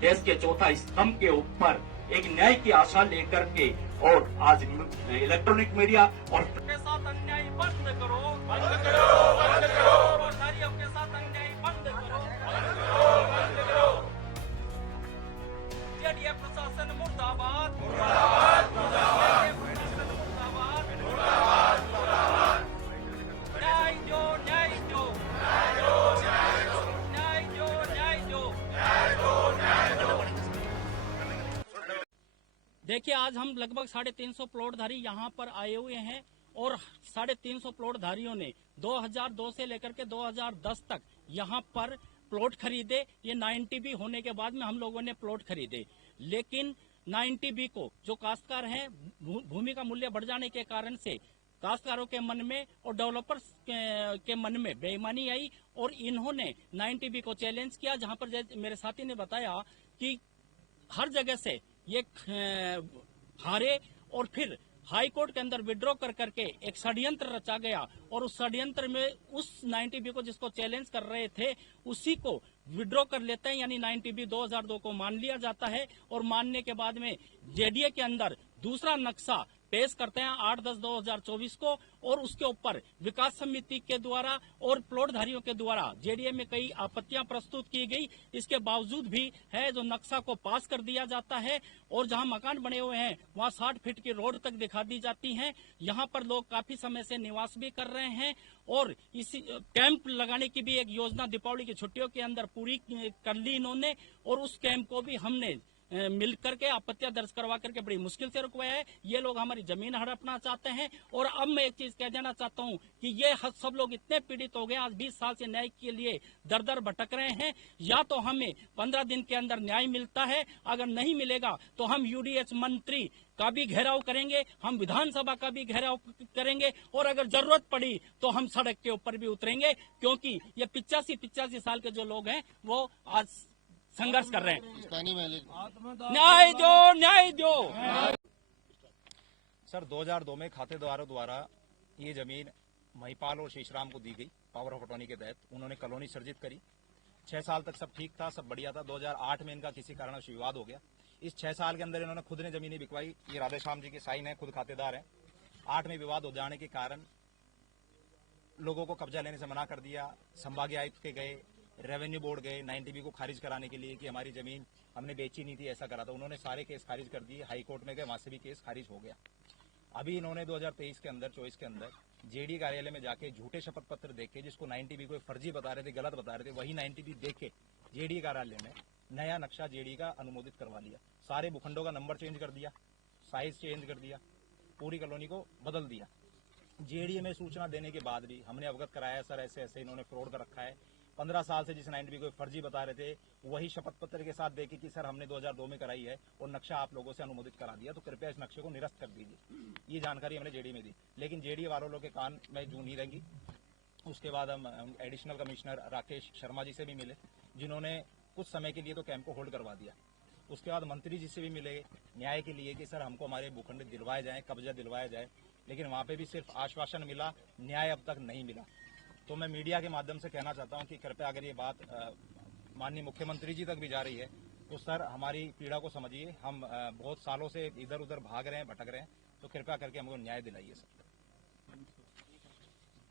देश के चौथा स्तंभ के ऊपर एक न्याय की आशा लेकर के और आज इलेक्ट्रॉनिक मीडिया और के साथ अन्याय बंद करो, बंद करो, बंद करो, कर्मचारियों के साथ अन्याय बंद करो, बंद करो, बंद करो। जेडीए प्रशासन मुर्दाबाद, मुर्दाबाद, मुर्दाबाद, प्रशासन मुर्दाबाद, मुर्दाबाद, मुर्दाबाद। न्याय दो, न्याय दो, न्याय दो, न्याय दो, न्याय दो, न्याय दो। न्याय दो, न्याय दो। देखिए, आज हम लगभग 350 प्लॉटधारी यहाँ पर आए हुए हैं और 350 प्लॉटधारियों ने 2002 से लेकर के 2010 तक यहाँ पर प्लॉट खरीदे। ये 90B होने के बाद में हम लोगों ने प्लॉट खरीदे, लेकिन 90B को जो काश्तकार हैं, भूमि का मूल्य बढ़ जाने के कारण से काश्तकारों के मन में और डेवलपर्स के मन में बेईमानी आई और इन्होंने 90B को चैलेंज किया। जहां पर मेरे साथी ने बताया कि हर जगह से ये हारे और फिर हाई कोर्ट के अंदर विड्रॉ कर करके एक षड्यंत्र रचा गया और उस षड्यंत्र में उस 90B को जिसको चैलेंज कर रहे थे उसी को विड्रॉ कर लेते हैं, यानी 90B 2002 को मान लिया जाता है और मानने के बाद में जेडीए के अंदर दूसरा नक्शा पेश करते हैं 8/10/2024 को और उसके ऊपर विकास समिति के द्वारा और प्लॉटधारियों के द्वारा जेडीए में कई आपत्तियां प्रस्तुत की गई। इसके बावजूद भी है जो नक्शा को पास कर दिया जाता है और जहां मकान बने हुए हैं वहां 60 फीट की रोड तक दिखा दी जाती है। यहां पर लोग काफी समय से निवास भी कर रहे हैं और इसी कैंप लगाने की भी एक योजना दीपावली की छुट्टियों के अंदर पूरी कर ली इन्होंने और उस कैंप को भी हमने मिल करके आपत्तियां दर्ज करवा करके बड़ी मुश्किल से रुकवाया है। ये लोग हमारी जमीन हड़पना चाहते हैं और अब मैं एक चीज कह देना चाहता हूं कि ये सब लोग इतने पीड़ित हो गए, आज 20 साल से न्याय के लिए दर दर भटक रहे हैं। या तो हमें 15 दिन के अंदर न्याय मिलता है, अगर नहीं मिलेगा तो हम यूडीएच मंत्री का भी घेराव करेंगे, हम विधानसभा का भी घेराव करेंगे और अगर जरूरत पड़ी तो हम सड़क के ऊपर भी उतरेंगे, क्योंकि ये 85 साल के जो लोग हैं वो आज संघर्ष कर रहे हैं। न्याय दो, न्याय दो। सर 2002 में खातेदारों द्वारा ये जमीन महिपाल और शेषराम को दी गई पावर ऑफ अटॉर्नी के तहत। उन्होंने कॉलोनी सर्जित करी। 6 साल तक सब ठीक था, सब बढ़िया था। 2008 में इनका किसी कारणवश विवाद हो गया। इस 6 साल के अंदर इन्होंने खुद ने जमीनें बिकवाई। ये राधेश्याम जी के साइन है, खुद खातेदार हैं। 8 में विवाद हो जाने के कारण लोगों को कब्जा लेने से मना कर दिया। संभागीय आयुक्त के गए, रेवेन्यू बोर्ड गए 90B को खारिज कराने के लिए कि हमारी जमीन हमने बेची नहीं थी, ऐसा करा था। उन्होंने सारे केस खारिज कर दिए। हाई कोर्ट में गए, वहां से भी केस खारिज हो गया। अभी इन्होंने 2023 के अंदर 24 के अंदर जेडी कार्यालय में जाके झूठे शपथ पत्र देके, जिसको 90B को फर्जी बता रहे थे, गलत बता रहे थे, वही 90B देख के जेडी कार्यालय में नया नक्शा जेडी का अनुमोदित करवा लिया। सारे भूखंडों का नंबर चेंज कर दिया, साइज चेंज कर दिया, पूरी कॉलोनी को बदल दिया। जेडीए में सूचना देने के बाद भी हमने अवगत कराया, सर ऐसे ऐसे इन्होंने फ्रॉड कर रखा है। 15 साल से जिस 90B को फर्जी बता रहे थे वही शपथ पत्र के साथ देखे कि सर हमने 2002 में कराई है और नक्शा आप लोगों से अनुमोदित करा दिया, तो कृपया इस नक्शे को निरस्त कर दीजिए। ये जानकारी हमने जेडी में दी, लेकिन जेडी वालों के कान में जू नहीं रहेंगी। उसके बाद हम एडिशनल कमिश्नर राकेश शर्मा जी से भी मिले, जिन्होंने कुछ समय के लिए तो कैंप को होल्ड करवा दिया। उसके बाद मंत्री जी से भी मिले न्याय के लिए कि सर हमको हमारे भूखंड दिलवाए जाए, कब्जा दिलवाया जाए, लेकिन वहां पे भी सिर्फ आश्वासन मिला, न्याय अब तक नहीं मिला। तो मैं मीडिया के माध्यम से कहना चाहता हूं कि कृपया अगर ये बात माननीय मुख्यमंत्री जी तक भी जा रही है तो सर हमारी पीड़ा को समझिए। हम बहुत सालों से इधर उधर भाग रहे हैं, भटक रहे हैं, तो कृपया करके हमको न्याय दिलाइए सर।